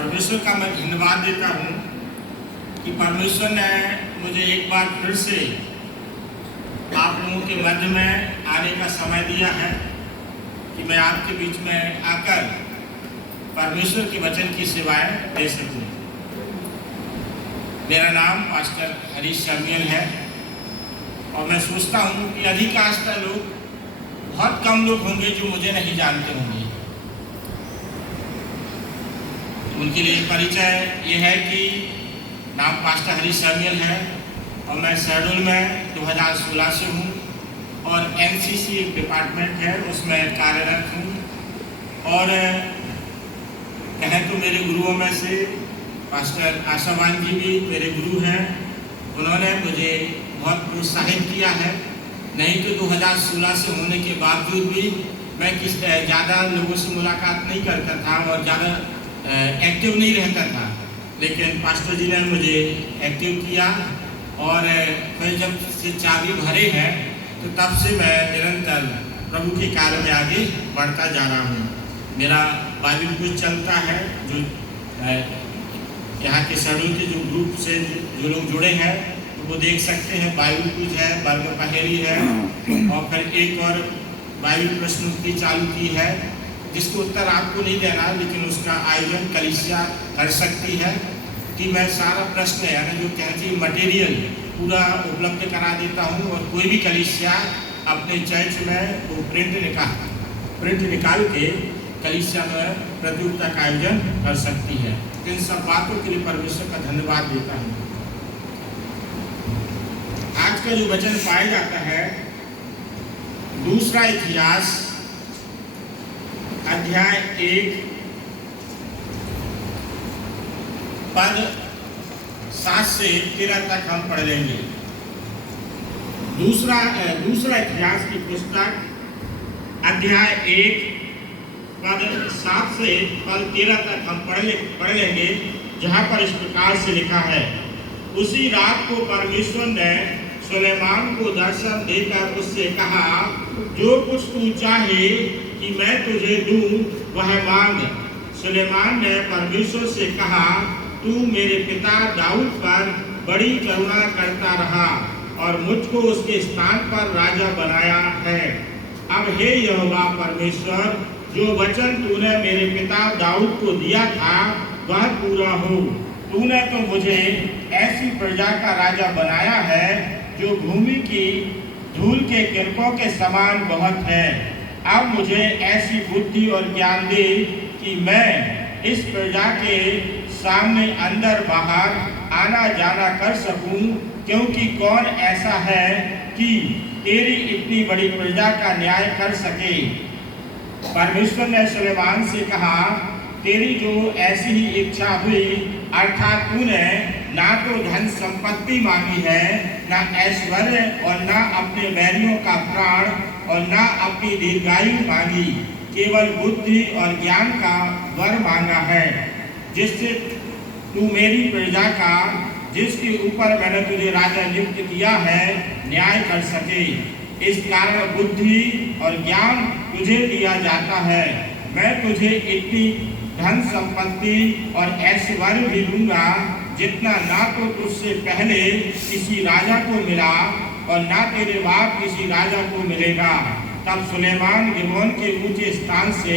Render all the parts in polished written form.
परमेश्वर का मैं धन्यवाद देता हूँ कि परमेश्वर ने मुझे एक बार फिर से आप लोगों के मध्य में आने का समय दिया है कि मैं आपके बीच में आकर परमेश्वर के वचन की सेवाएं दे सकूं। मेरा नाम पास्टर हरीश सैमुअल है और मैं सोचता हूँ कि अधिकांशतः लोग, बहुत कम लोग होंगे जो मुझे नहीं जानते होंगे। उनके लिए परिचय ये है कि नाम पास्टर हरीश सैमुअल है और मैं शहडोल में 2016 से हूँ और एनसीसी एक डिपार्टमेंट है उसमें कार्यरत हूँ। और कहें तो मेरे गुरुओं में से पास्टर आशावान जी भी मेरे गुरु हैं। उन्होंने मुझे बहुत प्रोत्साहित किया है। नहीं तो 2016 से होने के बावजूद भी मैं ज़्यादा लोगों से मुलाकात नहीं करता था और ज़्यादा एक्टिव नहीं रहता था, लेकिन पास्टर जी ने मुझे एक्टिव किया और फिर जब से चाबी भरे हैं तो तब से मैं निरंतर प्रभु के कार्य में आगे बढ़ता जा रहा हूँ। मेरा बाइबल कुछ चलता है, जो यहाँ के शहडोल के जो ग्रुप से जो लोग जुड़े हैं तो वो देख सकते हैं। बाइबल कुछ है, वर्ग पहेली है और फिर एक और बाइबल प्रश्नोत्तरी चालू की है जिसको उत्तर आपको नहीं देना, लेकिन उसका आयोजन कलीसिया कर सकती है कि मैं सारा प्रश्न यानी जो कहती है मटेरियल पूरा उपलब्ध करा देता हूँ और कोई भी कलीसिया अपने चर्च में वो प्रिंट निकाल के कलीसिया में प्रतियोगिता का आयोजन कर सकती है। इन सब बातों के लिए परमेश्वर का धन्यवाद देता हूँ। आज का जो वचन पाया जाता है दूसरा इतिहास अध्याय 1 पद 7 से 13 तक हम पढ़ लेंगे। दूसरा इतिहास की पुस्तक अध्याय 1 पद 7 से पद 13 तक हम पढ़ लेंगे, जहाँ पर इस प्रकार से लिखा है। उसी रात को परमेश्वर ने सुलेमान को दर्शन देकर उससे कहा, जो कुछ तू चाहे कि मैं तुझे दूं वह मांग। सुलेमान ने परमेश्वर से कहा, तू मेरे पिता दाऊद पर बड़ी करुणा करता रहा और मुझको उसके स्थान पर राजा बनाया है। अब हे यहोवा परमेश्वर, जो वचन तूने मेरे पिता दाऊद को दिया था वह पूरा हो। तूने तो मुझे ऐसी प्रजा का राजा बनाया है जो भूमि की धूल के किरणों के समान बहुत है। अब मुझे ऐसी बुद्धि और ज्ञान दे कि मैं इस प्रजा के सामने अंदर बाहर आना जाना कर सकूं, क्योंकि कौन ऐसा है कि तेरी इतनी बड़ी प्रजा का न्याय कर सके। परमेश्वर ने सुलेमान से कहा, तेरी जो ऐसी ही इच्छा हुई, अर्थात तूने ना तो धन संपत्ति मांगी है, ना ऐश्वर्य और ना अपने बैरियों का प्राण और ना अपनी दीर्घायु मांगी, केवल बुद्धि और ज्ञान का वर मांगा है, जिससे तू मेरी प्रजा का, जिसके ऊपर मैंने तुझे राजा नियुक्त किया है, न्याय कर सके। इस कारण बुद्धि और ज्ञान तुझे दिया जाता है। मैं तुझे इतनी धन संपत्ति और ऐश्वर्य भी दूंगा जितना ना तो तुझसे पहले किसी राजा को मिला और ना तेरे बाद किसी राजा को मिलेगा। तब सुलेमान गिबोन के ऊंचे स्थान से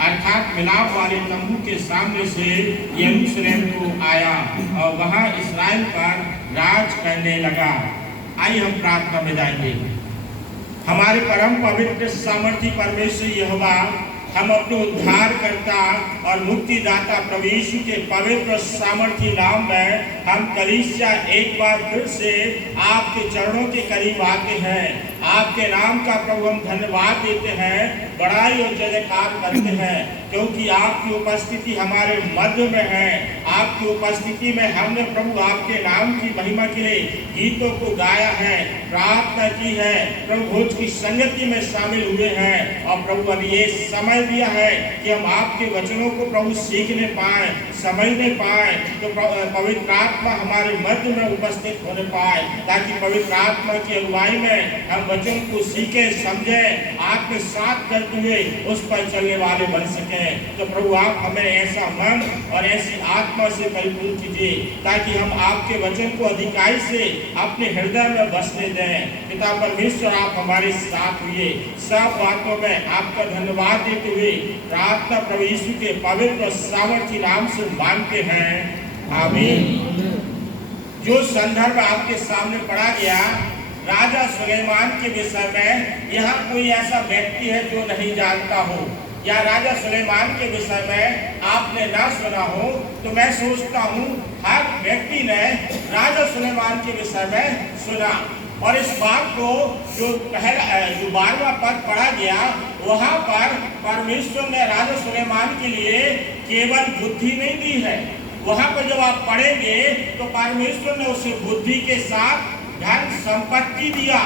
अर्थात मिलाप वाले तंबू के सामने से यरूशलेम को आया और वहां इस्राएल पर राज करने लगा। आइए हम प्रार्थना में जाएंगे। हमारे परम पवित्र सामर्थी परमेश्वर यहोवा, हम अपने उद्धारकर्ता और मुक्तिदाता प्रभु यीशु के पवित्र सामर्थी नाम में हम कलीसिया एक बार फिर से आपके चरणों के करीब आते हैं। आपके नाम का प्रभु हम धन्यवाद देते हैं, बड़ाई और जयकार करते हैं, क्योंकि आपकी उपस्थिति हमारे मध्य में है। आपकी उपस्थिति में हमने प्रभु आपके नाम की महिमा के लिए गीतों को गाया है, प्रार्थना की है, प्रभु भोज की संगति में शामिल हुए हैं और प्रभु अब ये समय दिया है कि हम आपके वचनों को प्रभु सीखने पाए, समझने पाए, तो पवित्र आत्मा हमारे मध्य में उपस्थित होने पाए, ताकि पवित्र आत्मा की अगुवाई में हम वचन को सीखे, समझे, आत्मसात करते हुए उस पर चलने वाले बन सके। तो प्रभु आप हमें ऐसा मन और ऐसी आत्मा से परिपूर्ण कीजिए ताकि हम आपके वचन को अधिकाई से अपने हृदय में बसने दें। पिता परमेश्वर आप हमारे साथ हुए, सब बातों में आपका धन्यवाद देते हुए प्रार्थना प्रभु यीशु के पवित्र और सामर्थी नाम से मांगते हैं, आमीन। जो संदर्भ आपके सामने पढ़ा गया राजा सुलेमान के विषय में, यहाँ कोई ऐसा व्यक्ति है जो नहीं जानता हो या राजा सुलेमान के विषय में आपने ना सुना हो, तो मैं सोचता हूँ हर व्यक्ति ने राजा सुलेमान के विषय में सुना। और इस बात को जो 12वां पद पढ़ा गया, वहाँ पर परमेश्वर ने राजा सुलेमान के लिए केवल बुद्धि नहीं दी है। वहाँ पर जब आप पढ़ेंगे तो परमेश्वर ने उसे बुद्धि के साथ धन संपत्ति दिया।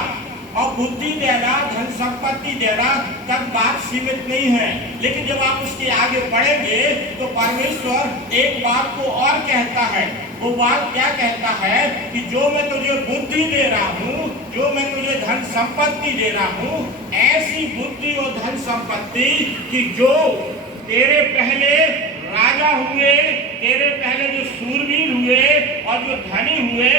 और बुद्धि देना, धन संपत्ति देना तब बात सीमित नहीं है, लेकिन जब आप उसके आगे बढ़ेंगे तो परमेश्वर एक बात को और कहता है। वो बात क्या कहता है कि जो मैं तुझे बुद्धि दे रहा हूँ, जो मैं तुझे धन संपत्ति दे रहा हूँ, ऐसी बुद्धि और धन संपत्ति कि जो तेरे पहले राजा हुए, तेरे पहले जो सूरवीर हुए और जो धनी हुए,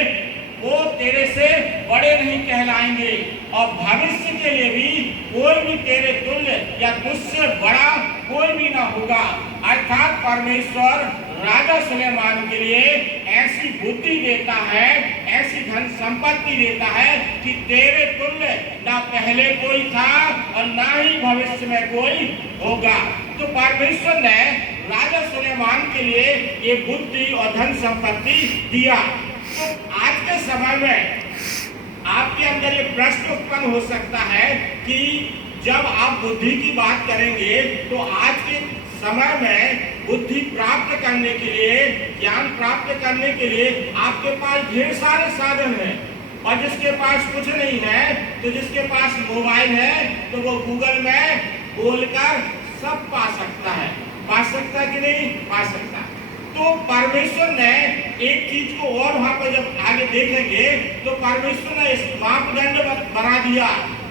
वो तेरे से बड़े नहीं कहलाएंगे। और भविष्य के लिए भी कोई भी तेरे तुल्य या तुझसे बड़ा कोई भी ना होगा। अर्थात परमेश्वर राजा सुलेमान के लिए ऐसी बुद्धि देता है, ऐसी धन संपत्ति देता है कि तेरे तुल्य ना पहले कोई था और ना ही भविष्य में कोई होगा। तो परमेश्वर ने राजा सुलेमान के लिए ये बुद्धि और धन संपत्ति दिया। तो आज के समय में आपके अंदर ये प्रश्न उत्पन्न हो सकता है कि जब आप बुद्धि की बात करेंगे तो आज के समय में बुद्धि प्राप्त करने के लिए, ज्ञान प्राप्त करने के लिए आपके पास ढेर सारे साधन हैं। और जिसके पास कुछ नहीं है, तो जिसके पास मोबाइल है तो वो गूगल में बोलकर सब पा सकता है। पा सकता कि नहीं? पा सकता। तो परमेश्वर ने एक चीज को और वहां पर जब आगे देखेंगे तो परमेश्वर ने इस मापदंड बना दिया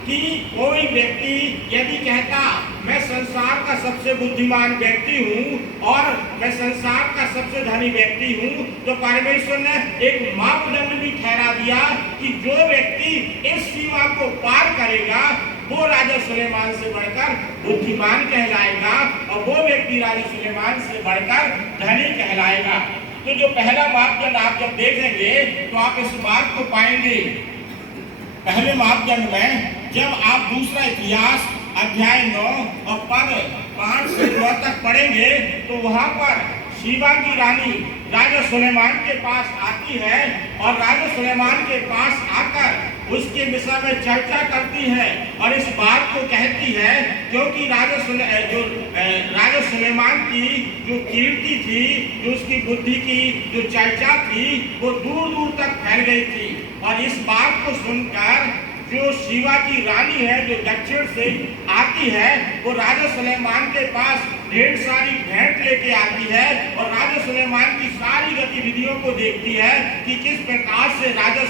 कि कोई व्यक्ति यदि कहता मैं संसार का सबसे बुद्धिमान व्यक्ति हूँ और मैं संसार का सबसे धनी व्यक्ति हूँ, तो परमेश्वर ने एक मापदंड भी ठहरा दिया कि जो व्यक्ति इस सीमा को पार करेगा वो राजा सुलेमान से बढ़कर बुद्धिमान कहलाएगा और वो व्यक्ति राजा सुलेमान से बढ़कर धनी कहलाएगा। तो जो पहला मापदंड आप जब देखेंगे तो आप इस बात को पाएंगे। पहले मापदंड में जब आप दूसरा इतिहास अध्याय 9 और पद 5 से 9 तक पढ़ेंगे तो वहां पर शीबा की रानी राजा सुलेमान के पास आती है और राजा सुलेमान के पास आकर उसके विषय में चर्चा करती है और इस बात को कहती है क्योंकि राजा सुलेमान की जो कीर्ति थी, जो उसकी बुद्धि की जो चर्चा थी, वो दूर दूर तक फैल गई थी। और इस बात को सुनकर जो शीबा की रानी है जो दक्षिण से आती है, वो राजा सुलेमान के पास ढेर सारी भेंट लेके आती है और राजा सुलेमान की सारी गतिविधियों को देखती है कि किस प्रकार से राजा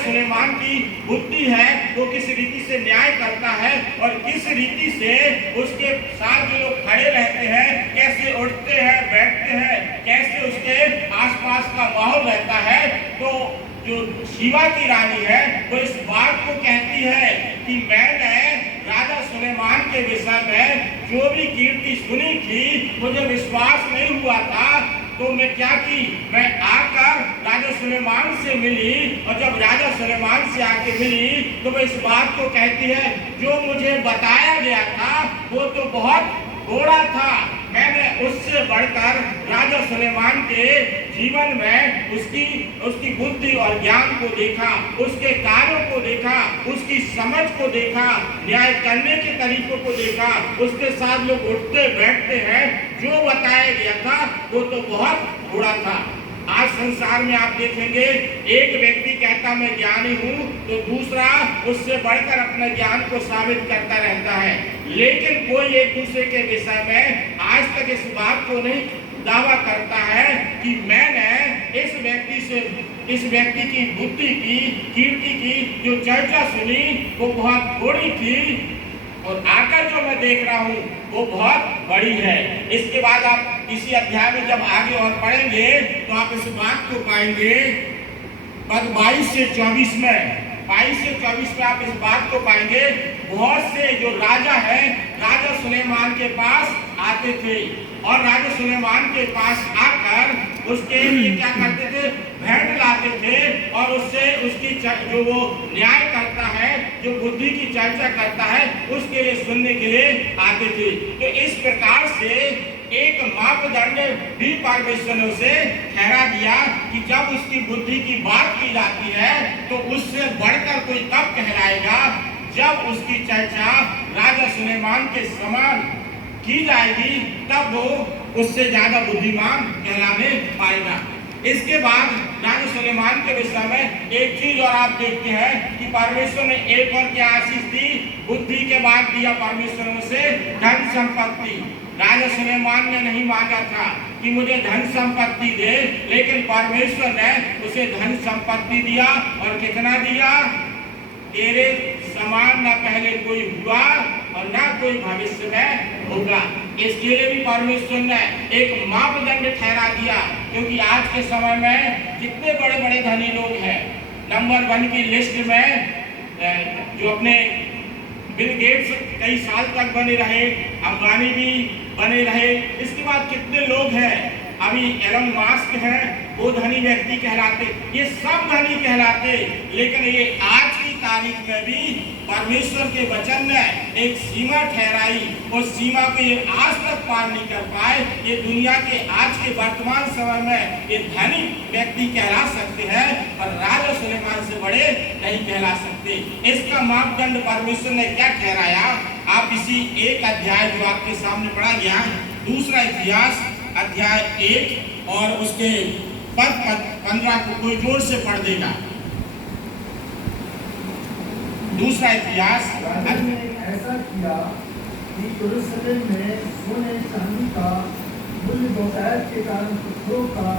सुलेमान की बुद्धि है वो किस रीति से न्याय करता है और किस रीति से उसके साथ जो लोग खड़े रहते हैं कैसे उठते हैं, बैठते हैं, कैसे उसके आसपास का माहौल रहता है। तो जो शीबा की रानी है वो इस बात को कहती है कि मैंने राजा सुलेमान के विषय में जो भी कीर्ति सुनी थी, मुझे विश्वास नहीं हुआ था। तो मैं क्या की, मैं आकर राजा सुलेमान से मिली और जब राजा सुलेमान से आके मिली तो वो इस बात को कहती है जो मुझे बताया गया था वो तो बहुत थोड़ा था। मैंने उससे बढ़कर राजा सुलेमान के जीवन में उसकी बुद्धि और ज्ञान को देखा, उसके कार्यों को देखा, उसकी समझ को देखा, न्याय करने के तरीकों को देखा, उसके साथ लोग उठते बैठते हैं, जो बताया गया था वो तो बहुत थोड़ा था। आज संसार में आप देखेंगे एक व्यक्ति कहता मैं ज्ञानी हूँ तो दूसरा उससे बढ़कर अपने ज्ञान को साबित करता रहता है, लेकिन कोई एक दूसरे के विषय में आज तक इस बात को नहीं दावा करता है कि मैंने इस व्यक्ति की बुद्धि की, कीर्ति की जो चर्चा सुनी वो बहुत थोड़ी थी और आकर जो मैं देख रहा हूँ वो बहुत बड़ी है। इसके बाद आप इसी अध्याय में जब आगे और पढ़ेंगे तो आप इस बात को पाएंगे पद 22 से 24 में आप इस बात को पाएंगे। बहुत से जो राजा है, राजा सुलेमान के पास आते थे और राजा सुलेमान के पास आकर उसके लिए क्या करते थे, भेंट लाते थे और उससे उसकी जो वो न्याय करता है, जो बुद्धि की चर्चा करता है, उसके लिए सुनने के लिए आते थे। तो इस प्रकार से एक मापदंड भी परमेश्वर ने उसे ठहरा दिया कि जब उसकी बुद्धि की बात की जाती है तो उससे बढ़कर कोई तब कहलाएगा जब उसकी चर्चा राजा सुलेमान के समान की जाएगी, तब वो उससे ज्यादा बुद्धिमान कहलाने पाएगा। इसके बाद राजा सुलेमान के विषय में एक चीज और आप देखते हैं कि परमेश्वर ने एक और क्या आशीष दी, बुद्धि के बाद दिया परमेश्वर ने उसे धन संपत्ति। राजा सुलेमान ने नहीं मांगा था कि मुझे धन संपत्ति दे, लेकिन परमेश्वर ने उसे धन संपत्ति दिया और कितना दिया, तेरे समान न पहले कोई हुआ और न कोई भविष्य में होगा। इसके लिए भी परमेश्वर ने एक मापदंड ठहरा दिया, क्योंकि आज के समय में कितने बड़े बड़े धनी लोग हैं। नंबर 1 की लिस्ट में जो अपने बिल गेट्स कई साल तक बने रहे, अंबानी भी बने रहे। इसके बाद कितने लोग हैं, अभी एलन मस्क है, वो धनी व्यक्ति कहलाते, ये सब धनी कहलाते। लेकिन ये आज की तारीख में भी परमेश्वर के वचन ने एक सीमा ठहराई, उस सीमा को ये आज तक पार नहीं कर पाए। ये दुनिया के आज के वर्तमान समय में ये धनी व्यक्ति कहला सकते हैं, पर राजा सुलेमान से बड़े नहीं कहला सकते। इसका मापदंड परमेश्वर ने क्या ठहराया, आप इसी एक अध्याय जो आपके सामने पढ़ा गया, दूसरा इतिहास अध्याय 1 और उसके पद 15 को कोई जोर से पढ़ देगा। दूसरा इतिहास ने ऐसा किया कि यरूशलेम में सोने चांदी का मूल्य बहुतायत के कारण पत्थरों का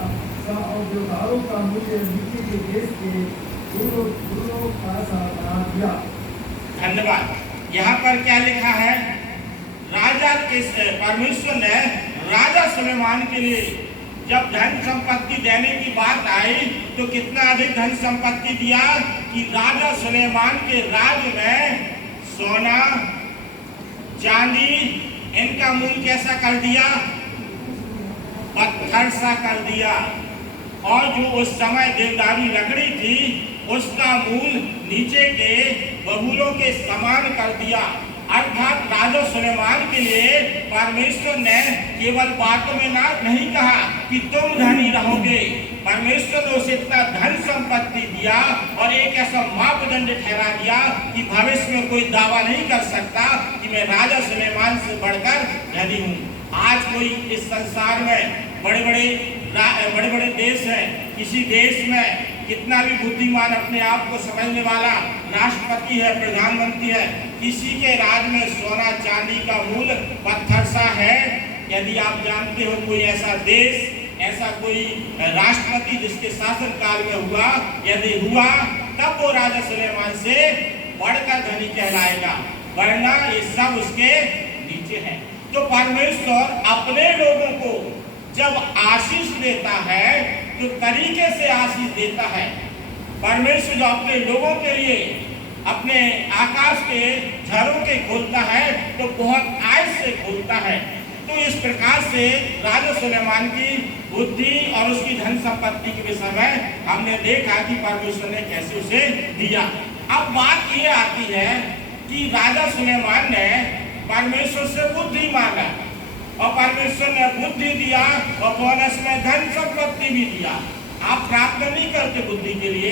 और देवदारों का मूल्य नीचे के देश के दूरों का सा बना दिया। धन्यवाद। यहाँ पर क्या लिखा है, राजा के परमेश्वर ने राजा सुलेमान के लिए जब धन संपत्ति देने की बात आई तो कितना अधिक धन संपत्ति दिया कि राजा सुलेमान के राज्य में सोना चांदी इनका मूल्य कैसा कर दिया, पत्थर सा कर दिया। और जो उस समय देवदारी लकड़ी थी उसका मूल्य नीचे के बबूलों के समान कर दिया। अर्थात राजा सुलेमान के लिए परमेश्वर ने केवल बातों में नहीं कहा कि तुम धनी रहोगे, परमेश्वर ने उसे इतना धन संपत्ति दिया और एक ऐसा मापदंड ठहरा दिया कि भविष्य में कोई दावा नहीं कर सकता कि मैं राजा सुलेमान से बढ़कर धनी हूँ। आज कोई इस संसार में बड़े बड़े देश हैं, किसी देश में कितना भी बुद्धिमान अपने आप को समझने वाला राष्ट्रपति है, प्रधानमंत्री है, किसी के राज में सोना चांदी का मूल्य पत्थर सा है। यदि आप जानते हो कोई ऐसा देश, ऐसा कोई राष्ट्रपति जिसके शासन काल में हुआ, यदि हुआ तब वो राजा सुलेमान से बढ़कर धनी कहलाएगा, वरना ये सब उसके नीचे है। तो परमेश्वर अपने लोगों को जब आशीष देता है तो तरीके से आशीष देता है। परमेश्वर जो अपने लोगों के लिए अपने आकाश के झरोखे खोलता है तो बहुत आयत से खोलता है। तो इस प्रकार से राजा सुलेमान की बुद्धि और उसकी धन संपत्ति के विषय में हमने देखा कि परमेश्वर ने कैसे उसे दिया। अब बात ये आती है कि राजा सुलेमान ने परमेश्वर से बुद्धि मांगा और परमेश्वर ने बुद्धि दिया और बोनस में धन संपत्ति भी दिया। आप प्रार्थना नहीं करते बुद्धि के लिए,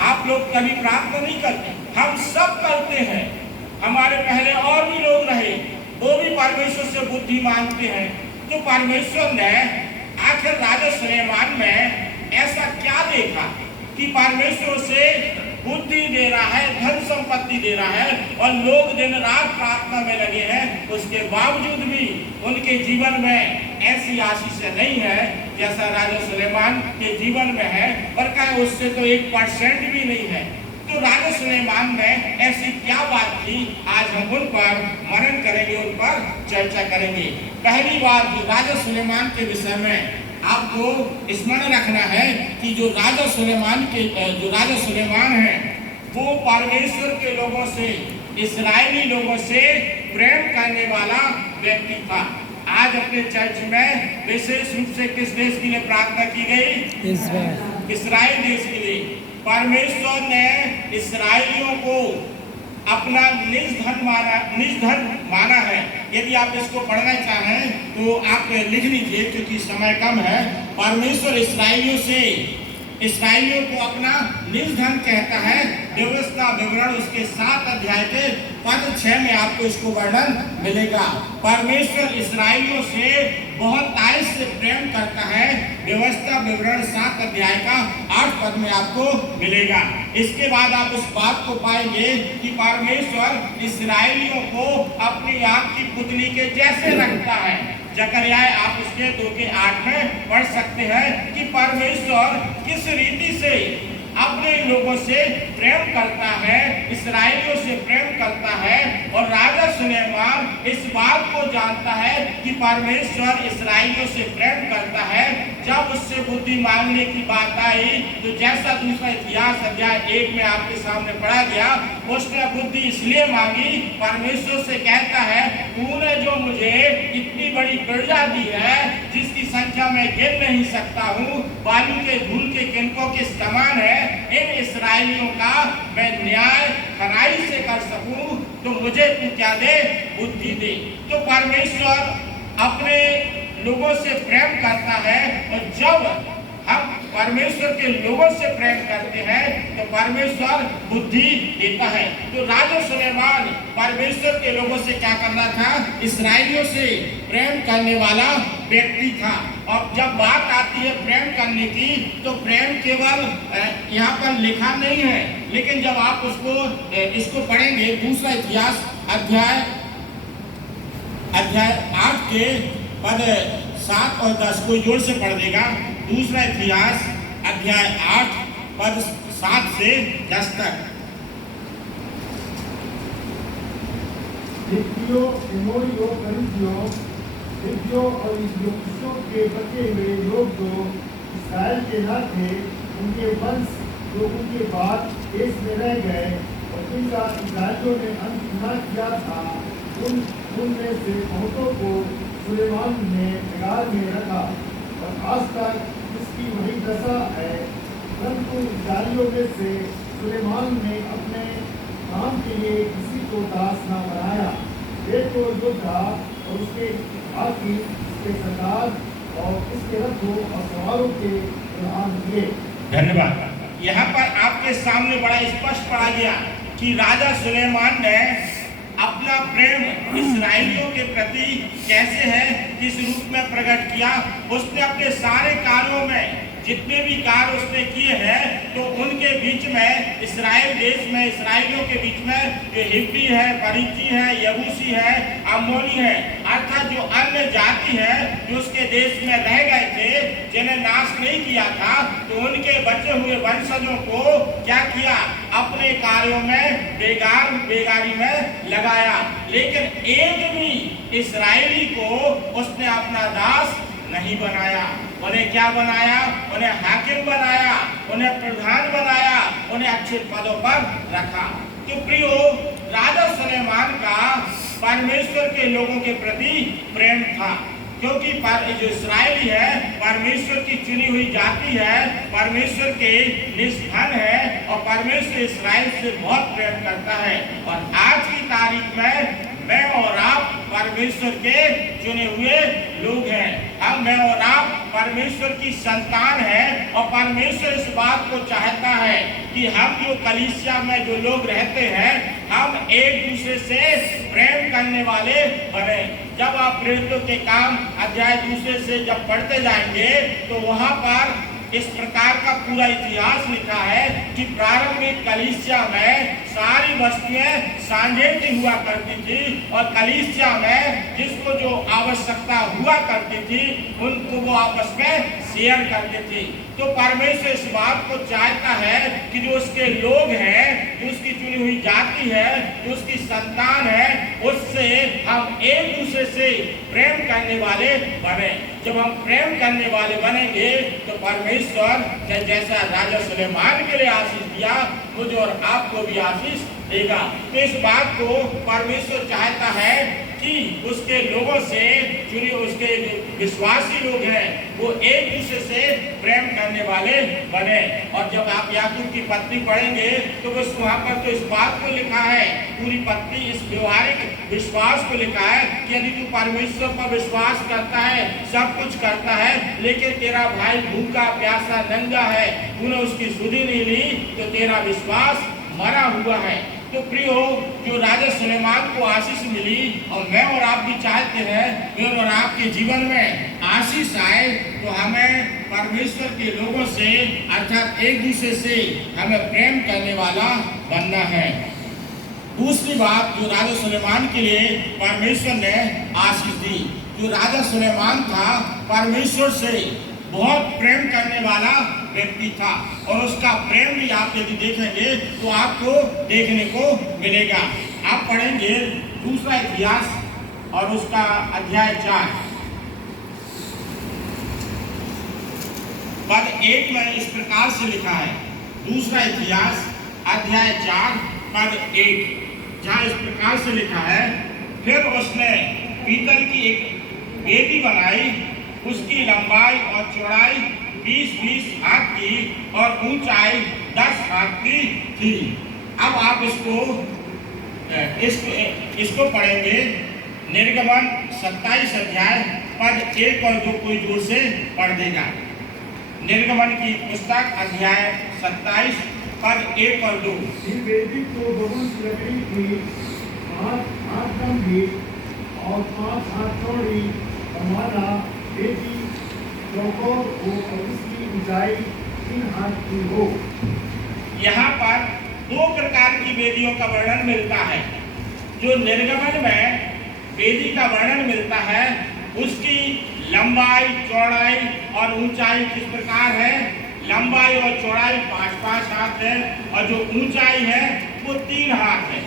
आप लोग कभी प्रार्थना नहीं करते, हम सब करते हैं। हमारे पहले और भी लोग रहे, वो भी परमेश्वर से बुद्धि मांगते हैं। तो परमेश्वर ने आखिर राजा सुलेमान में ऐसा क्या देखा कि परमेश्वर से बुद्धि दे रहा है, धन संपत्ति दे रहा है, और लोग दिन रात प्रार्थना में लगे हैं, उसके बावजूद भी उनके जीवन में ऐसी आशीष नहीं है जैसा राजा सुलेमान के जीवन में है, और कहा उससे तो 1% भी नहीं है। तो राजा सुलेमान में ऐसी क्या बात थी, आज हम उन पर मनन करेंगे, उन पर चर्चा करेंगे। पहली बात, राजा सुलेमान के विषय में आपको स्मरण रखना है कि जो राजा सुलेमान है वो परमेश्वर के लोगों से, इस्राएली लोगों से प्रेम करने वाला व्यक्ति था। आज अपने चर्च में विशेष रूप से किस देश के लिए प्रार्थना की गई? इस्राएल देश के लिए। परमेश्वर ने इस्राएलियों को अपना निज धन माना है। यदि आप इसको पढ़ना चाहें तो आप लिख लीजिए, क्योंकि समय कम है। परमेश्वर इस्राएलियों को अपना निज धन कहता है। व्यवस्था विवरण उसके 7 अध्याय के पद 6 में आपको इसको वर्णन मिलेगा। परमेश्वर इस्राएलियों से बहुत तारीफ से प्रेम करता है। व्यवस्था विवरण 7 अध्याय का 8 पद में आपको मिलेगा। इसके बाद आप उस बात को पाएंगे कि परमेश्वर इस्राएलियों को अपनी आग की पुतली के जैसे रखता है। जकरया आप उसके 2 के 8 में पढ़ सकते हैं कि परमेश्वर किस रीति से अपने लोगों से प्रेम करता है, इस्राएलियों से प्रेम करता है। और राजा सुलेमान इस बात को जानता है कि परमेश्वर इस्राएलियों से प्रेम करता है। जब उससे बुद्धि मांगने की बात आई तो जैसा दूसरा इतिहास अध्याय 1 में आपके सामने पढ़ा गया, उसने बुद्धि इसलिए मांगी, परमेश्वर से कहता है तूने जो मुझे इतनी बड़ी प्रजा दी है जिसकी संख्या मैं गिन नहीं सकता हूँ, बालू के धूल के किनकों के समान है, इन इस्राएलियों का मैं न्याय खराई से कर सकूं, तो मुझे तू क्या दे? बुद्धि दे। तो परमेश्वर अपने लोगों से प्रेम करता है, और जब हम परमेश्वर के लोगों से प्रेम करते हैं तो परमेश्वर बुद्धि देता है। तो राजा सुलेमान परमेश्वर के लोगों से क्या करना था? इस्राएलियों से प्रेम करने वाला व्यक्ति था। और जब बात आती है प्रेम करने की, तो प्रेम केवल यहाँ पर लिखा नहीं है, लेकिन जब आप इसको पढ़ेंगे, दूसरा इतिहास अध्याय 8 के पद 7 और 10 को जोर से पढ़ देगा। दूसरा इतिहास अध्याय 8 पद 7 से 10 तक। हित्तियों, एमोरियों, परिज्जियों और इथियोपियों के बचे हुए लोग जो इस्राएल के न थे, उनके वंश जो उनके बाद देश में रह गए और जिनका इस्राएलियों ने अंत न किया था, उनमें से बहुतों को सुलेमान ने बिगाड़ में रखा, और आज तक इसकी वही दशा है। परंतु इस्राएलियों में से सुलेमान ने अपने काम के लिए किसी को दास न बनाया। वे तो योद्धा और उसके हाथी, उसके सरदार और इसके रथों और सवारों के प्रधान थे। धन्यवाद। यहाँ पर आपके सामने बड़ा स्पष्ट पढ़ा गया कि राजा सुलेमान ने अपना प्रेम इस्राएलियों के प्रति कैसे है, किस रूप में प्रकट किया। उसने अपने सारे कार्यों में जितने भी कार्य उसने किए हैं, तो उनके बीच में इस्राएल देश में इस्राएलियों के बीच में जो हिब्री है, परिज्जी है, यबूसी है, अम्मोनी है, अर्थात जो अन्य जाति है जो उसके देश में रह गए थे, जिन्हें नाश नहीं किया था, तो उनके बचे हुए वंशजों को क्या किया? अपने कार्यों में बेगारी में लगाया। लेकिन एक भी इस्राएली को उसने अपना दास नहीं बनाया। उन्हें क्या बनाया? उन्हें हाकिम बनाया, उन्हें प्रधान बनाया, उन्हें अच्छे पदों पर रखा। तो प्रियो, राजा सुलेमान का परमेश्वर के लोगों के प्रति प्रेम था, क्योंकि जो इस्राएली है परमेश्वर की चुनी हुई जाति है, परमेश्वर के निष्धन है, और परमेश्वर इस्राएल से बहुत प्रेम करता है। और आज की तारीख में मैं और आप परमेश्वर के चुने हुए लोग हैं। मैं और आप परमेश्वर की संतान हैं, और परमेश्वर इस बात को चाहता है कि हम जो कलीसिया में जो लोग रहते हैं, हम एक दूसरे से प्रेम करने वाले बने। जब आप प्रेरितों के काम अध्याय 2 से जब पढ़ते जाएंगे, तो वहां पर इस प्रकार का पूरा इतिहास लिखा है कि प्रारंभिक कलीसिया में सारी वस्तुएं साझेती हुआ करती थी और कलीसिया में जिसको जो आवश्यकता हुआ करती थी उनको वो आपस में शेयर करते थे। तो परमेश्वर इस बात को चाहता है कि जो उसके लोग हैं, जो उसकी चुनी हुई जाति है, जो उसकी संतान है, उससे हम एक दूसरे से प्रेम करने वाले बने। जब हम प्रेम करने वाले बनेंगे तो परमेश्वर जैसा राजा सुलेमान के लिए आशीष दिया, मुझे और आपको भी आशीष देगा। तो इस बात को परमेश्वर चाहता है कि उसके लोगों से चुने, उसके विश्वासी लोग हैं, वो एक दूसरे से प्रेम करने वाले बने। और जब आप याकूब की पत्री पढ़ेंगे तो बस वहाँ पर तो इस बात को लिखा है, पूरी पत्री इस व्यवहारिक विश्वास को लिखा है कि यदि तू परमेश्वर पर विश्वास करता है, सब कुछ करता है, लेकिन तेरा भाई भूखा प्यासा नंगा है, तूने उसकी सुधि नहीं ली, तो तेरा विश्वास मरा हुआ है। तो प्रियो, जो राजा सुलेमान को आशीष मिली और मैं और आप भी चाहते हैं मेरे और आपके जीवन में आशीष आए, तो हमें परमेश्वर के लोगों से अर्थात एक दूसरे से हमें प्रेम करने वाला बनना है। दूसरी बात जो राजा सुलेमान के लिए परमेश्वर ने आशीष दी, जो राजा सुलेमान था परमेश्वर से बहुत प्रेम करने वाला व्यक्ति था और उसका प्रेम भी आप यदि देखेंगे तो आपको देखने को मिलेगा। आप पढ़ेंगे दूसरा इतिहास और उसका अध्याय 4 पद 1 में इस प्रकार से लिखा है। दूसरा इतिहास अध्याय 4 पद 1, जहाँ इस प्रकार से लिखा है, फिर उसने पीतल की एक वेदी बनाई, उसकी लंबाई और चौड़ाई 20-20 हाथ की और ऊंचाई 10 हाथ की थी। अब आप इसको पढ़ेंगे। निर्गमन 27 अध्याय पद 1 और 2 कोई जोर से पढ़ देगा। निर्गमन की पुस्तक अध्याय 27 पद 1 और 2। वेदी को बहु लकड़ी की 5 हाथ लंबी और 5 हाथ चौड़ी बनाना, वेदी चौकोर हो और उसकी ऊंचाई 3 हाथ की हो। यहाँ पर 2 प्रकार की वेदियों का वर्णन मिलता है। जो निर्गमन में वेदी का वर्णन मिलता है, उसकी लंबाई, चौड़ाई और ऊंचाई किस प्रकार है। लंबाई और चौड़ाई 5-5 हाथ है और जो ऊंचाई है वो 3 हाथ है।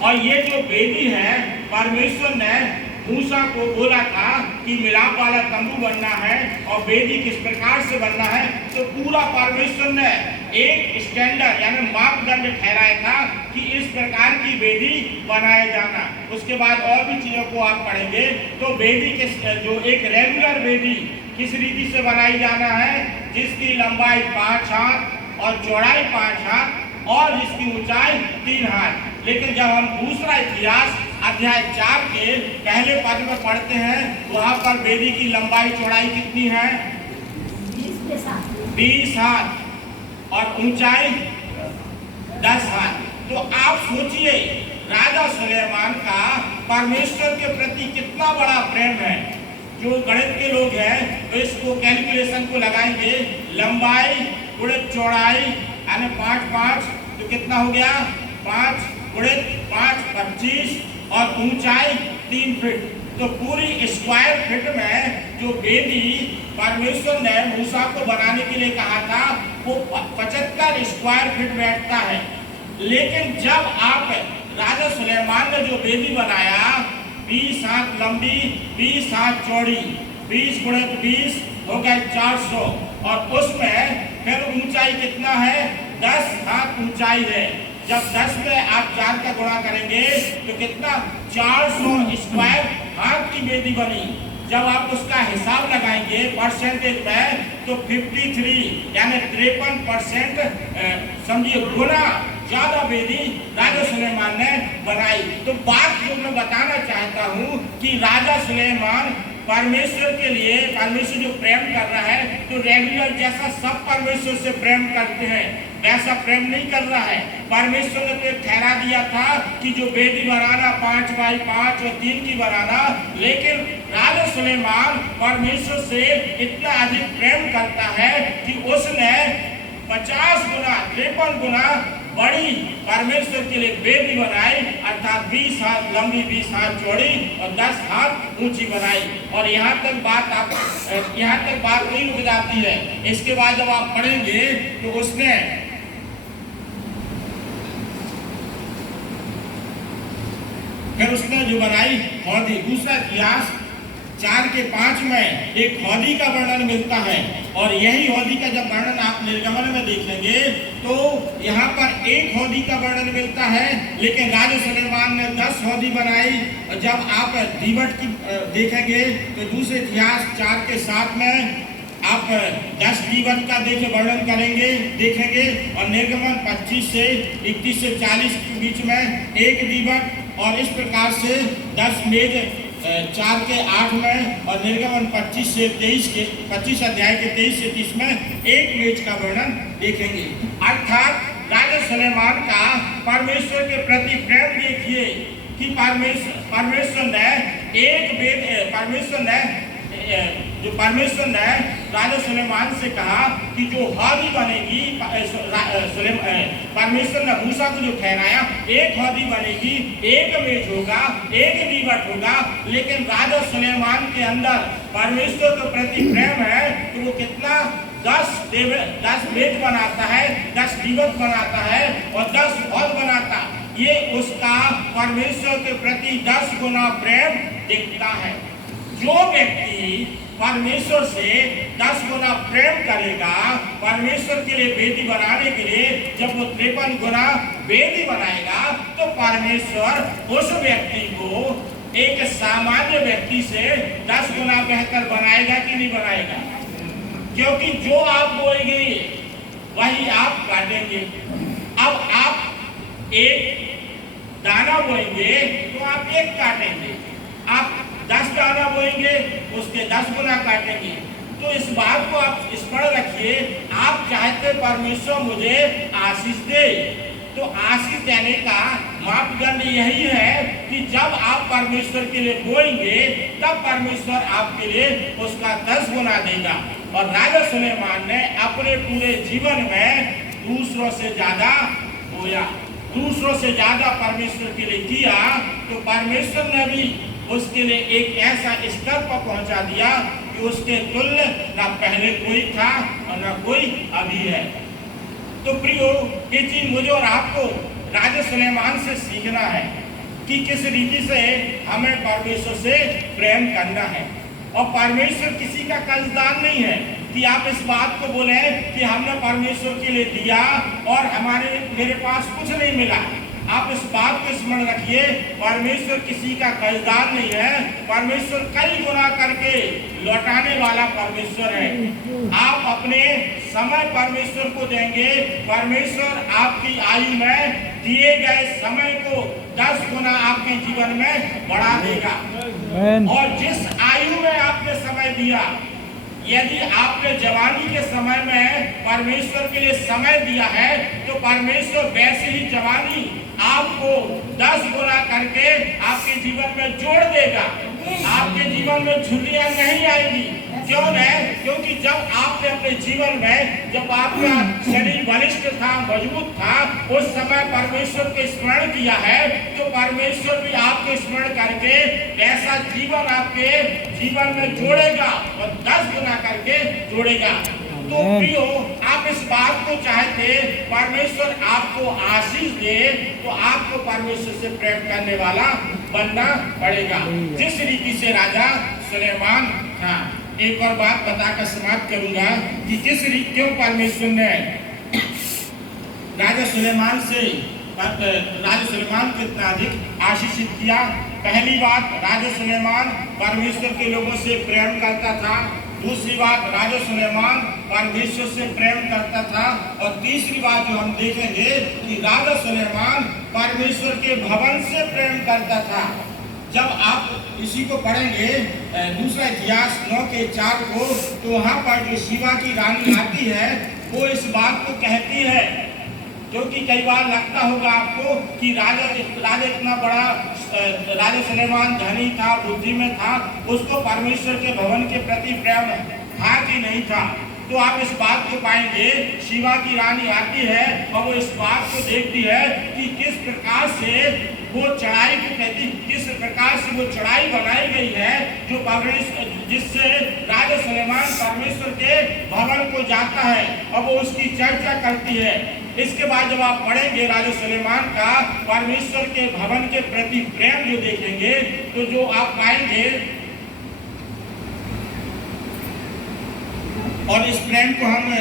और ये जो वेदी है, परमेश्वर ने मूसा को बोला था कि मिलाप वाला तंबू बनना है और वेदी किस प्रकार से बनना है। तो पूरा परमेश्वर ने एक स्टैंडर्ड यानी मापदंड ठहराया था कि इस प्रकार की वेदी बनाया जाना। उसके बाद और भी चीजों को आप पढ़ेंगे तो वेदी के जो एक रेगुलर वेदी किस रीति से बनाई जाना है, जिसकी लंबाई 5 हाथ और चौड़ाई 5 हाथ और जिसकी ऊंचाई 3 हाथ। लेकिन जब हम दूसरा इतिहास अध्याय 4 के पहले पद में पढ़ते हैं, वहां पर वेदी की लंबाई चौड़ाई कितनी है? 20 हाथ और ऊंचाई 10 हाथ। तो आप सोचिए राजा सुलेमान का परमेश्वर के प्रति कितना बड़ा प्रेम है। जो गणित के लोग हैं तो इसको कैलकुलेशन को लगाएंगे, लंबाई गुणित चौड़ाई यानी 5-5 तो कितना हो गया? 5 गुणित 5 25 और ऊंचाई 3 फीट। तो पूरी स्क्वायर फीट में जो वेदी परमेश्वर ने मूसा को बनाने के लिए कहा था वो 75 स्क्वायर फीट बैठता है। लेकिन जब आप राजा सुलेमान ने जो वेदी बनाया, 20 हाथ लंबी 20 हाथ चौड़ी, 20 गुणित 20 हो गया 400 और उसमें फिर ऊंचाई कितना है? 10 हाथ ऊंचाई है। जब 10 में आप 4 का गुणा करेंगे तो कितना? 400 स्क्वायर हाथ की वेदी बनी। जब आप उसका हिसाब लगाएंगे परसेंटेज में तो 53 यानी 53% समझिए गुना ज्यादा वेदी राजा सुलेमान ने बनाई। तो बात जो मैं बताना चाहता हूँ कि राजा सुलेमान परमेश्वर के लिए, परमेश्वर जो प्रेम कर रहा है तो रेगुलर जैसा सब परमेश्वर से प्रेम करते हैं वैसा प्रेम नहीं कर रहा है। परमेश्वर ने तो ठहरा दिया था कि जो वेदी बनाना 5x5 और 3 की बनाना, लेकिन राजा सुलेमान परमेश्वर से इतना अधिक प्रेम करता है कि उसने 50 गुना 53 गुना बड़ी परमेश्वर के लिए वेदी बनाई, अर्थात 20 हाथ लंबी 20 हाथ चौड़ी और 10 हाथ ऊंची बनाई। और यहाँ तक बात नहीं रुक जाती है। इसके बाद जब आप पढ़ेंगे तो उसने जो बनाई हौदी, दूसरा इतिहास 4:5 में एक हौदी का वर्णन मिलता है। और यही हौदी का जब वर्णन आप निर्गमन में देखेंगे तो यहाँ पर एक हौदी का वर्णन मिलता है, लेकिन राजा सुलेमान ने 10 हौदी बनाई। और जब आप दीवट की देखेंगे तो दूसरे इतिहास 4:7 में आप 10 दीवट का वर्णन देखेंगे। और निर्गमन 25 से 31 से 40 के बीच में एक दीवट, और इस प्रकार से 10 मेज 4:8 में, और निर्गमन 25 अध्याय के 23 से 30 में एक मेज का वर्णन देखेंगे। अर्थात राजा सुलेमान का परमेश्वर के प्रति प्रेम देखिए कि परमेश्वर ने राजा सुलेमान से कहा कि जो हौदी बनेगी, परमेश्वर ने मूसा को जो ठहराया, एक हौदी बनेगी, एक मेज होगा, एक दीवट होगा। लेकिन राजा सुलेमान के अंदर परमेश्वर के प्रति प्रेम है कि वो कितना 10 मेज बनाता है, 10 दीवट बनाता है और 10 हौद बनाता। ये उसका परमेश्वर के प्रति 10 गुना प्रेम दिखता है। जो व्यक्ति परमेश्वर से 10 गुना प्रेम करेगा, परमेश्वर के लिए वेदी बनाने के लिए जब वो 53 गुना वेदी बनाएगा, तो परमेश्वर उस व्यक्ति को एक सामान्य व्यक्ति से 10 गुना बेहतर बनाएगा कि नहीं बनाएगा? क्योंकि जो आप बोएंगे वही आप काटेंगे। अब आप एक दाना बोएंगे तो आप एक काटेंगे, आप 10 दाना बोएंगे उसके 10 गुना काटेंगे। तो इस बात को आप स्मरण रखिए। आप चाहते परमेश्वर मुझे आशीष दे, तो आशीष देने का मापदंड यही है कि जब आप परमेश्वर के लिए बोएंगे तब परमेश्वर आपके लिए उसका 10 गुना देगा। और राजा सुलेमान ने अपने पूरे जीवन में दूसरों से ज्यादा बोया, दूसरों से ज्यादा परमेश्वर के लिए किया, तो परमेश्वर ने भी उसके लिए एक ऐसा स्तर पर पहुंचा दिया कि उसके तुल्य न पहले कोई था और न कोई अभी है। तो प्रियो, ये चीज मुझे और आपको राजा सुलेमान से सीखना है कि किस रीति से हमें परमेश्वर से प्रेम करना है। और परमेश्वर किसी का कर्जदार नहीं है कि आप इस बात को बोले कि हमने परमेश्वर के लिए दिया और मेरे पास कुछ नहीं मिला। आप इस बात को स्मरण रखिए, परमेश्वर किसी का कर्जदार नहीं है। परमेश्वर कई गुना करके लौटाने वाला परमेश्वर है। आप अपने समय परमेश्वर को देंगे, परमेश्वर आपकी आयु में दिए गए समय को 10 गुना आपके जीवन में बढ़ा देगा। और जिस आयु में आपने समय दिया, यदि आपने जवानी के समय में परमेश्वर के लिए समय दिया है, तो परमेश्वर वैसे ही जवानी आपको 10 गुना करके आपके जीवन में जोड़ देगा। आपके जीवन में झुर्रियां नहीं आएंगी। क्यों नहीं? क्योंकि जब आपने अपने जीवन में, जब आपका शरीर बलिष्ठ था, मजबूत था, उस समय परमेश्वर को स्मरण किया है, तो परमेश्वर भी आपको स्मरण करके ऐसा जीवन आपके जीवन में जोड़ेगा और 10 गुना करके जोड़ेगा। तो प्रियो, आप इस बात को चाहते परमेश्वर आपको आशीष दे, तो आपको परमेश्वर से प्रेम करने वाला बनना पड़ेगा, जिस रीति से राजा सुलेमान था। एक और बात बताकर समाप्त करूंगा कि किस रीति क्यों परमेश्वर ने राजा सुलेमान को इतना अधिक आशीषित किया। पहली बात, राजा सुलेमान परमेश्वर के लोगों से प्रेम करता था। दूसरी बात, राजा सुलेमान परमेश्वर से प्रेम करता था। और तीसरी बात जो हम देखेंगे कि राजा सुलेमान परमेश्वर के भवन से प्रेम करता था। जब आप इसी को पढ़ेंगे दूसरा इतिहास 9:4 को, तो वहाँ पर जो शिवा की रानी आती है, वो इस बात को कहती है क्योंकि कई बार लगता होगा आपको कि राजा इतना बड़ा राजा सुलेमान धनी था, बुद्धि में था, उसको परमेश्वर के भवन के प्रति प्रेम था कि नहीं था। तो आप इस बात को पाएंगे, शिवा की रानी आती है और वो इस बात को देखती है कि किस प्रकार से वो चढ़ाई के प्रति, किस प्रकार से वो चढ़ाई बनाई गई है जो परमेश्वर, जिससे राजा सुलेमान परमेश्वर के भवन को जाता है और वो उसकी चर्चा करती है। इसके बाद जब आप पढ़ेंगे राजा सुलेमान का परमेश्वर के भवन के प्रति प्रेम जो देखेंगे, तो जो आप पाएंगे, और इस प्रेम को हम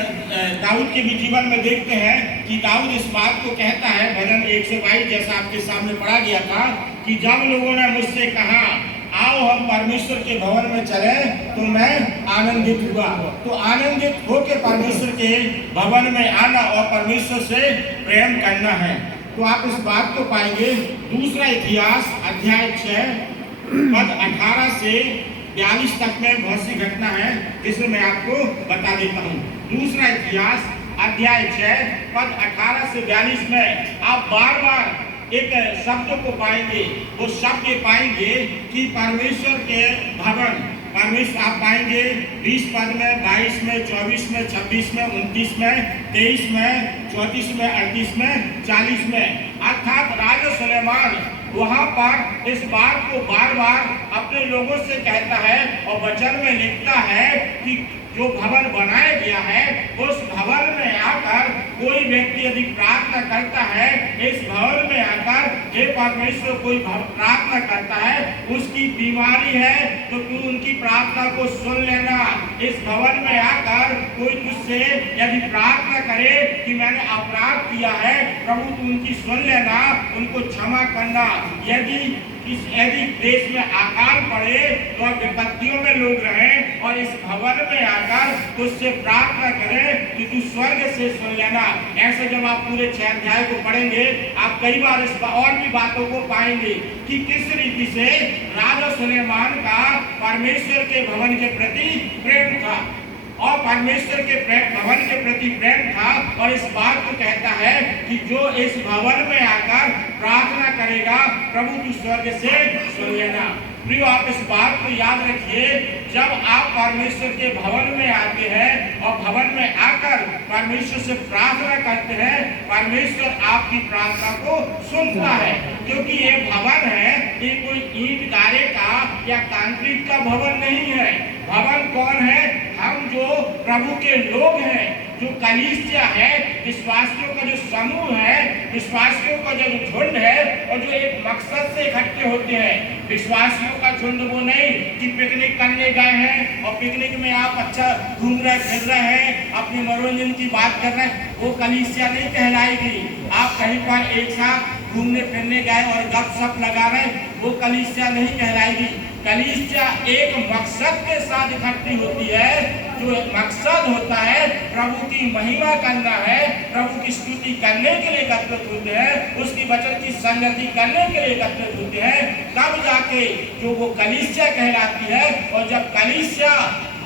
दाऊद के भी जीवन में देखते हैं कि दाऊद इस बात को कहता है, भजन 122 जैसा आपके सामने पढ़ा गया था, कि जब लोगों ने मुझसे कहा आओ हम परमेश्वर के भवन में चले, तो मैं आनंदित हुआ। तो आनंदित होकर परमेश्वर के भवन में आना और परमेश्वर से प्रेम करना है। तो आप इस बात को पाएंगे। दूसरा इतिहास अध्याय 6 पद 18 से 42 तक में बहुत सी घटना है जिसे मैं आपको बता देता हूँ। दूसरा इतिहास अध्याय 6 पद 18 से 42 में आप बार बार एक शब्द को पाएंगे। वो शब्द पाएंगे कि परमेश्वर के भवन, परमेश्वर आप पाएंगे 20 पद में, 22 में, 24 में, 26 में, 29 में, 23 में, 34 में, 38 में, 40 में। अर्थात राजा सुलेमान वहां पर इस बात को बार बार अपने लोगों से कहता है और वचन में लिखता है कि जो भवन बनाया गया है उस भवन में आकर कोई व्यक्ति यदि प्रार्थना करता है, इस भवन में आकर हे परमेश्वर कोई प्रार्थना करता है, उसकी बीमारी है तो तू उनकी प्रार्थना को सुन लेना। इस भवन में आकर कोई तुझसे यदि प्रार्थना करे कि मैंने अपराध किया है, प्रभु तू उनकी सुन लेना, उनको क्षमा करना। यदि देश में अकाल पड़े तो विपत्तियों में लोग रहें और इस भवन में आकर उससे प्रार्थना करें कि तू स्वर्ग से सुन लेना। ऐसे जब आप पूरे 6 अध्याय को पढ़ेंगे, आप कई बार इस और भी बातों को पाएंगे कि किस रीति से राजा सुलेमान का परमेश्वर के भवन के प्रति प्रेम था और परमेश्वर के भवन के प्रति प्रेम था। और इस बात को कहता है कि जो इस भवन में आकर प्रार्थना करेगा, प्रभु तू स्वर्ग से सुन लेना। प्रियो, आप इस बात को याद रखिए, जब आप परमेश्वर के भवन में आते हैं और भवन में आकर परमेश्वर से प्रार्थना करते हैं, परमेश्वर आपकी प्रार्थना को सुनता है। क्योंकि ये भवन है, ये कोई ईंट गारे का या कंक्रीट का भवन नहीं है। भवन कौन है? हम जो प्रभु के लोग हैं, जो कलीसिया है, विश्वासियों का जो समूह है, विश्वासियों का जो झुंड है और जो एक मकसद से इकट्ठे होते हैं। विश्वासियों का झुंड वो नहीं कि पिकनिक करने गए हैं और पिकनिक में आप अच्छा घूम रहे फिर रहे हैं, अपने मनोरंजन की बात कर रहे हैं, वो कलीसिया नहीं कहलाएगी। आप कहीं पर एक साथ घूमने फिरने गए और गपशप लगा रहे, वो कलीसिया नहीं कहलाएगी। कलीसिया एक मकसद के साथ इकट्ठी होती है, जो मकसद होता है प्रभु की महिमा करना है, प्रभु की स्तुति करने के लिए एकत्रित होते हैं, उसकी वचन की संगति करने के लिए एकत्रित होते हैं। तब जाके जो वो कलीसिया कहलाती है। और जब कलीसिया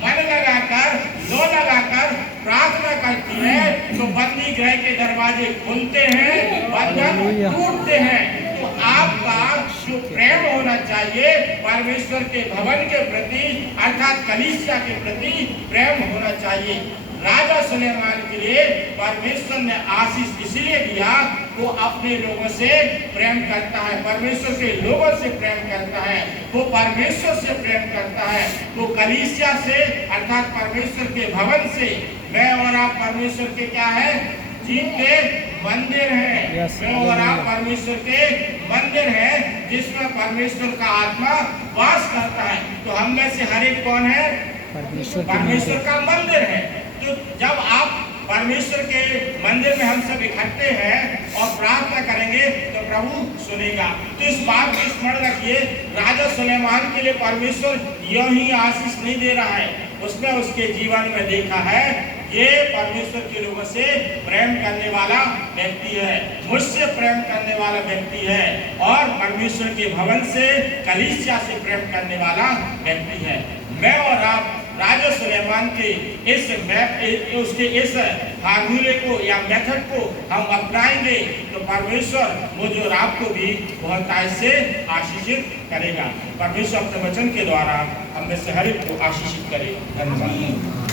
मन लगाकर, लो लगाकर प्रार्थना करती है तो बंदी गृह के दरवाजे खुलते हैं, बंधन टूटते हैं। तो आपका जो प्रेम होना चाहिए परमेश्वर के भवन के प्रति, अर्थात कलीसिया के प्रति प्रेम होना चाहिए। राजा सुलेमान के लिए परमेश्वर ने आशीष इसलिए दिया, वो अपने लोगों से प्रेम करता है, परमेश्वर के लोगों से प्रेम करता है, वो परमेश्वर से प्रेम करता है। वो कलीसिया से अर्थात परमेश्वर के भवन से, मैं और आप परमेश्वर के क्या है? जिनके मंदिर हैं। मैं और आप परमेश्वर के मंदिर हैं, जिसमें परमेश्वर का आत्मा वास करता है। तो हम में से हर एक कौन है? परमेश्वर का मंदिर है। तो जब आप परमेश्वर के मंदिर में हम सब इकट्ठे हैं और प्रार्थना करेंगे तो प्रभु सुनेगा। तो इस बात को स्मरण रखिए, राजा सुलेमान के लिए परमेश्वर यूं ही आशीष नहीं दे रहा है, उसने उसके जीवन में देखा है ये परमेश्वर के लोगों से प्रेम करने वाला व्यक्ति है, मुझसे प्रेम करने वाला व्यक्ति है और परमेश्वर के भवन से, कलीसिया से प्रेम करने वाला व्यक्ति है। मैं और आप राजा सुलेमान के उसके इस फार्मूले को या मेथड को हम अपनाएंगे तो परमेश्वर मुझे और आपको भी बहुत से आशीषित करेगा। परमेश्वर अपने वचन के द्वारा हम में से हर एक को आशीषित करे। धन्यवाद।